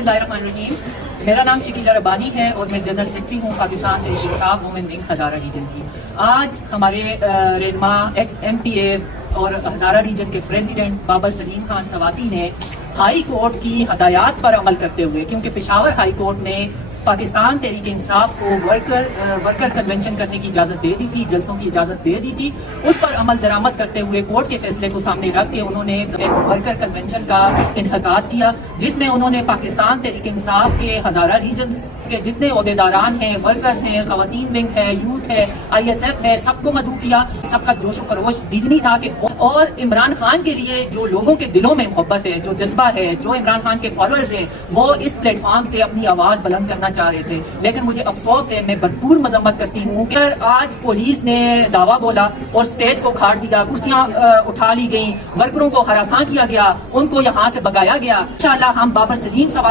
बिस्मिल्लाहिर्रहमानिर्रहीम। मेरा नाम शकीला रब्बानी है और मैं जनरल सेक्रेटरी हूँ पाकिस्तान तहरीक इंसाफ वुमेन विंग हज़ारा रीजन की। आज हमारे रहनुमा एक्स MPA और हज़ारा रीजन के प्रेसिडेंट बाबर सलीम खान सवाती ने हाई कोर्ट की हदायत पर अमल करते हुए, क्योंकि पेशावर हाई कोर्ट ने पाकिस्तान तहरीक इंसाफ को वर्कर कन्वेंशन करने की इजाज़त दे दी थी, जलसों की इजाज़त दे दी थी, उस पर अमल दरामद करते हुए कोर्ट के फैसले को सामने रख के उन्होंने वर्कर कन्वेंशन का इन्हकाद किया, जिसमें उन्होंने पाकिस्तान तहरीक इंसाफ के हज़ारा रीजन के जितने अहदेदारान हैं, वर्कर्स हैं, ख़वातीन विंग है, यूथ है, ISF है, सबको मदऊ किया। सबका जोश व खरोश दिगनी था कि और इमरान खान के लिए जो लोगों के दिलों में मोहब्बत है, जो जज्बा है, जो इमरान खान के फॉलोअर्स हैं, वो इस प्लेटफॉर्म से अपनी आवाज़ बुलंद करना चाह रहे थे। लेकिन मुझे अफसोस है, मैं भरपूर मजम्मत करती हूँ कि आज पुलिस ने दावा बोला और स्टेज को खाड़ दिया, कुर्सियां उठा ली गई, वर्करों को हरासा किया गया, उनको यहाँ से भगाया गया। इंशाअल्लाह हम बाबर सलीम सवाती